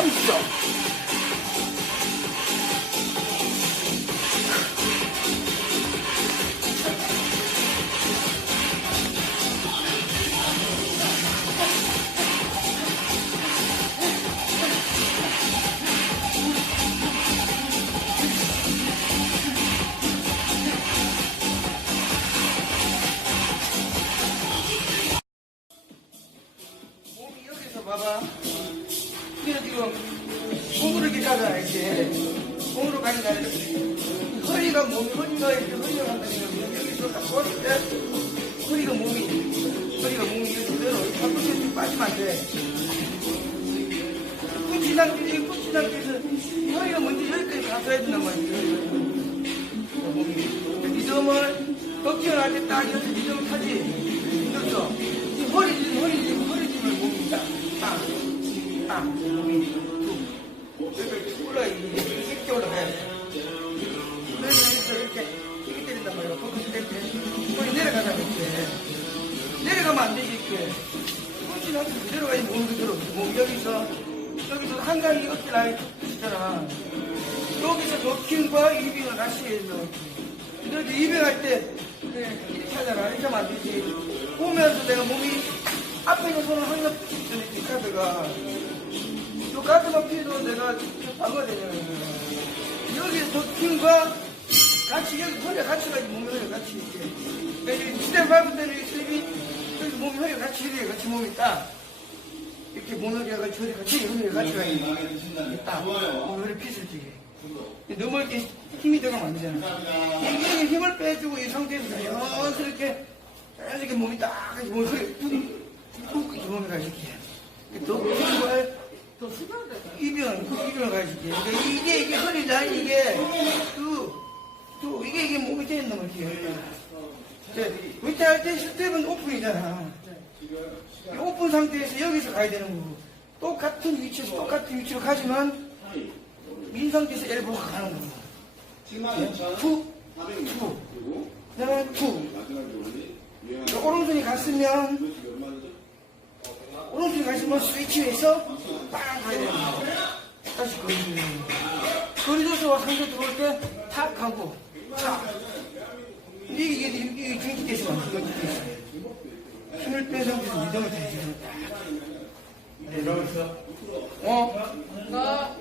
참소. 봐봐. 지금 손으로 길다가 이렇게 손으로 가니까 허리가 몸이 허리가 이렇게 허리가 간다니까 여기서 딱 걸을 때 허리가 몸이 허리가 몸이 그대로 자꾸 빠지면 안돼. 꾸치당기지 꾸치당기서 허리가 먼저 여기까지 가서 해야 된단 말이야. 이. 점을 꺾기를 할때딱 이 점을 타지. 하면 안 되지 보면서 내가 몸이 앞에 있는 손을 항상 이 카드가 이 카드만 피해도 내가 방어가 되잖아 여기 도킹과 같이 여기 허리 같이 가지 몸이 허리 같이 이렇게. 여기 스텝 밟을 때는 이 스텝이 여기 몸이 허리 같이 이렇게 같이 몸이 딱 이렇게 몸 허리가 같이 허리 같이 허리 같이 가지 딱 몸 허리 핏을 찌게 너무 이렇게 힘이 들어가면 안 되잖아. 이게 힘을 빼주고 이 상태에서 자연스럽게 자연스럽게 몸이 딱 이렇게 몸이 흐르 툭 이렇게 몸이 가시게. 또 힘을 또 이변 이변을 가시게. 그러니까 이게 이게 허리다 이게 또 이게 이게 몸이 되는 이렇게. 이제 밑에 할때 스텝은 오픈이잖아. 이 오픈 상태에서 여기서 가야 되는 거고 똑같은 위치에서 똑같은 위치로 가지만 민상께서 엘보가 가는 거예요. 투, 투. 그다음에 투. 오른손이 갔으면 오른손이 갔으면 스위치에서 빵 가야 되는 거예요. 다시 되는 거예요. 거리줘서 상대 들어올 때탁 하고 탁. 근데 이게 이게 이게 경기께서 안 돼. 경기께서 힘을 뺀 상태에서 리듬을 대주는 딱. 어?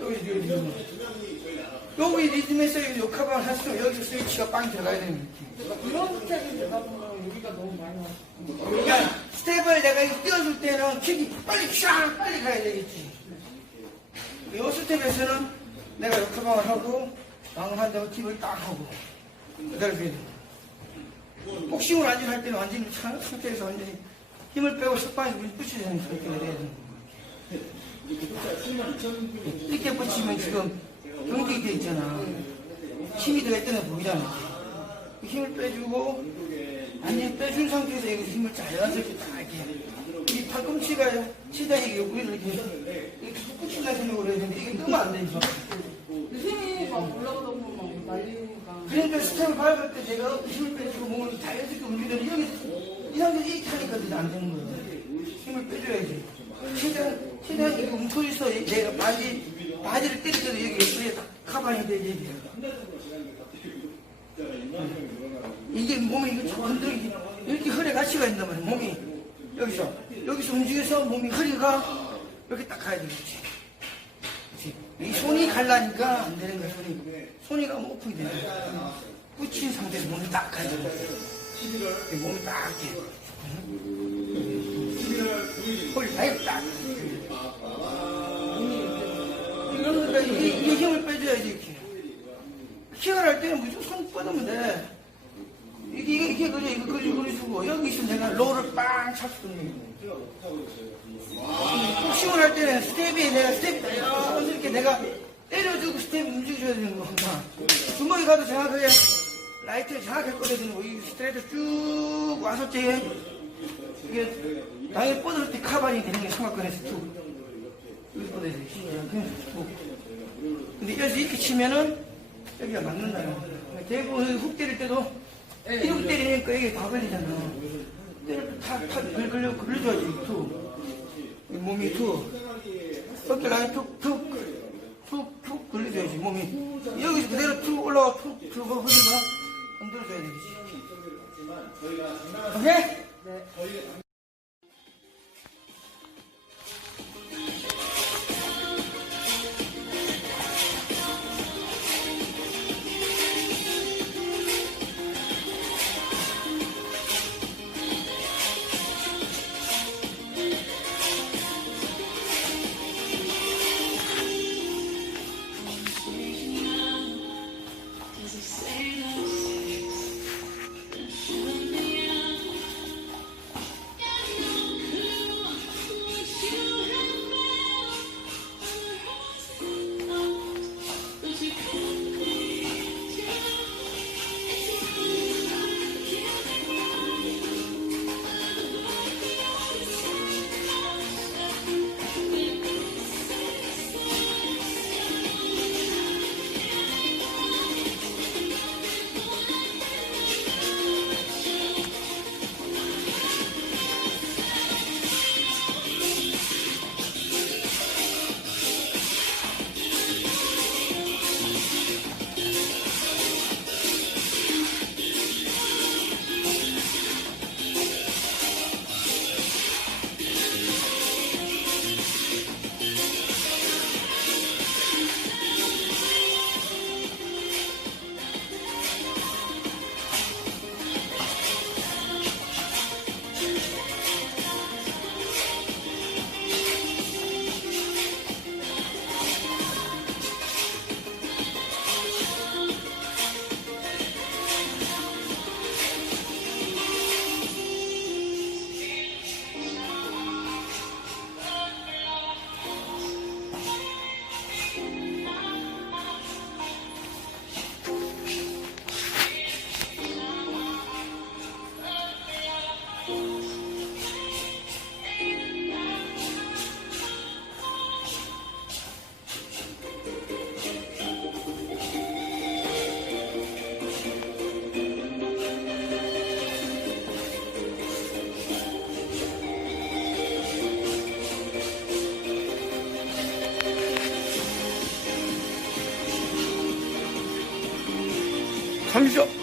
여기 여기 리듬. 여기 리듬에서 여기 역할을 할수 여기서 스위치가 빵 들어가야 되는 느낌. 이런 많이 와. 그러니까 스텝을 내가 띄워줄 때는 킥이 빨리 샥 빨리 가야 되겠지. 이 스텝에서는 내가 역할방을 하고 방한다고 킥을 딱 하고 그대로 돼야 돼. 복싱을 완전히 할 때는 완전히 차- 상태에서 완전히 힘을 빼고 석방에서 붙여야 되는 상태가 돼야 되는 거고. 이렇게 붙이면 지금 경직이 돼 있잖아. 힘이 들어있다는 거 보이잖아. 그 힘을 빼주고, 완전히 빼준 상태에서 여기서 힘을 자연스럽게 딱 이렇게. 이 팔꿈치가 치다 이게 여기를 이렇게, 이렇게 푹 붙인다 생각으로 해야 되는데 이게 끄면 안 돼, 이거. 힘이 막 올라가다 보면 막 날리니까. 그러니까 스텝을 밟을 때 제가 힘을 빼주고 몸을 자연스럽게 움직이는 여기, 이 상태에서 하니까 그게 안 되는 거예요. 힘을 빼줘야지. 최대한, 최대한 이렇게 웅크리서 내가 바지, 바지를 때도 여기, 여기 딱 카반이 되지. 이게 몸이 이거 흔들어 이렇게 허리 같이 가 있단 말이야 몸이. 여기서. 여기서 움직여서 몸이 허리가 이렇게 딱 가야 되겠지. 그치? 이 손이 갈라니까 안 되는 거야 손이. 손이 가면 오픈이 되는 거야. 붙인 상태에서 몸이 딱 가야 되는 거야. 이 몸이 딱 이렇게. 허리 라이브 딱. 그러니까 이게, 힘을 빼줘야지 이렇게. 킥을 할 때는 무조건 손 뻗으면 돼 이게, 그래, 이거 그리, 그리 주고, 여기 있으면 내가 롤을 빵 찼거든요. 복싱을 할 때는 스텝이, 내가 스텝이 이렇게 내가 때려주고 스텝이 움직여줘야 되는 거, 항상. 주먹이 가도 정확하게, 라이트를 정확하게 꺼내주는 거, 이 스트레이트 쭉 와서 째 이게, 당연히 뻗을 때 카반이 되는 게 삼각근에서 툭. 여기 뻗어야 돼. 근데 여기서 이렇게 치면은, 여기가 맞는다는 거. 대부분 훅 때릴 때도, 이렇게 때리니까 이게 다 걸리잖아. 때릴 다, 다, 걸, 걸려, 걸려줘야지, 툭. 이 몸이 툭. 어깨 라인 툭, 툭, 툭, 툭 걸려줘야지, 몸이. 여기서 그대로 툭 올라와, 툭, 툭, 허리가 흔들어줘야 되겠지. 오케이? As a sailor. 10개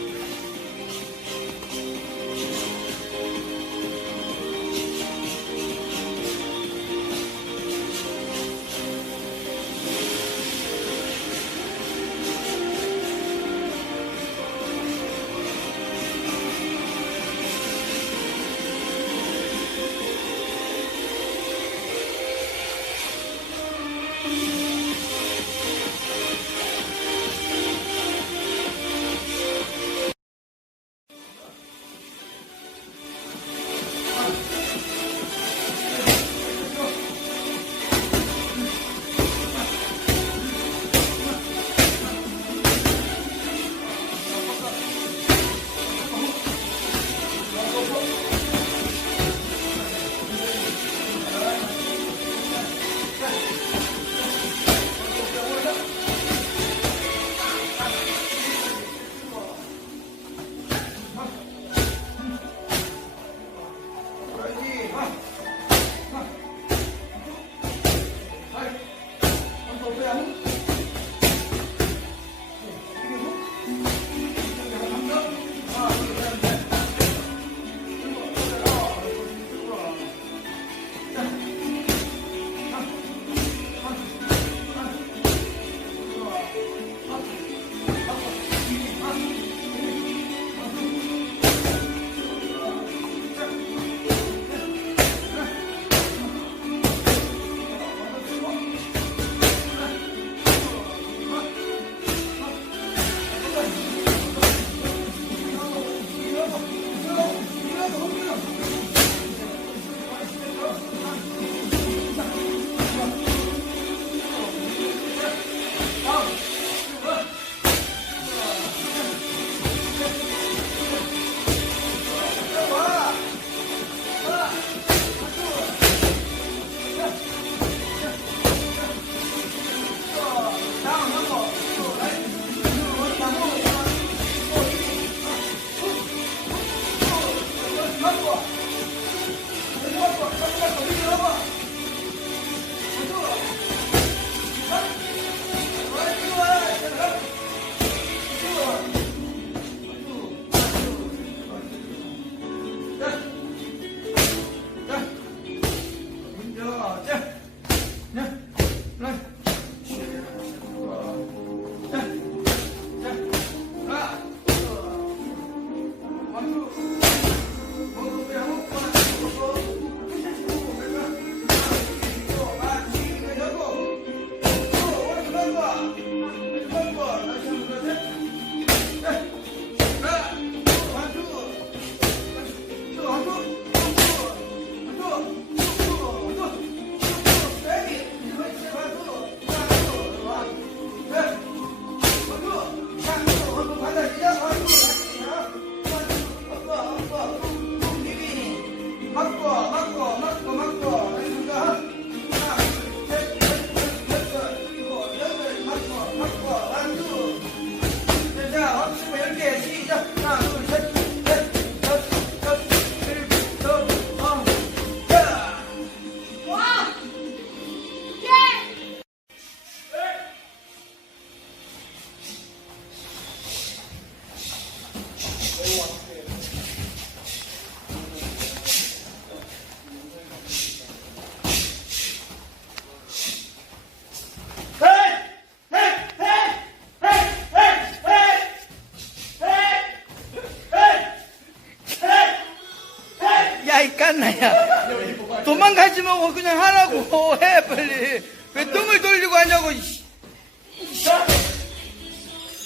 야, 이 깐나야. 도망가지 말고 그냥 하라고 해, 빨리. 왜 뜸을 돌리고 하냐고.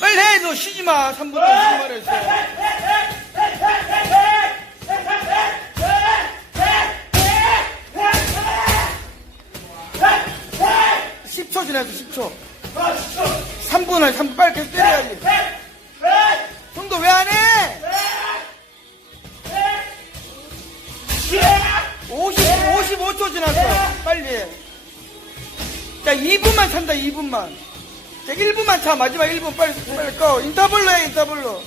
빨리 해, 너 쉬지 마. 3분 동안 말했어. 10초 지났어, 10초. 3분 을 3분 빨리 계속 때려야지. 2분만 찬다, 2분만. 자, 1분만 차. 마지막 1분 빨리, 빨리 꺼. 인터벌로 해, 인터벌로.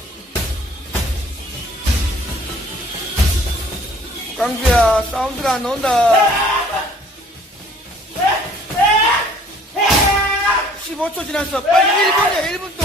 강주야, 사운드가 안 나온다. 15초 지났어. 빨리 1분이야, 1분 동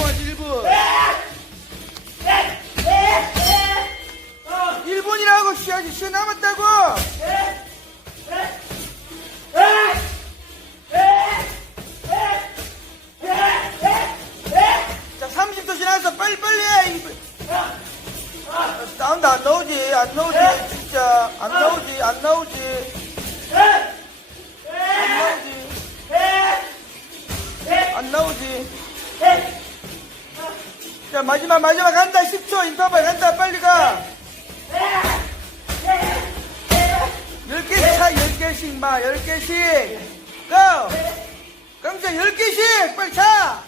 안 나오지. 자, 마지막, 마지막 간다. 10초 인터벌 간다. 빨리 가. 10개씩 차, 10개씩 마. 10개씩. 고! 깜짝 10개씩! 빨리 차!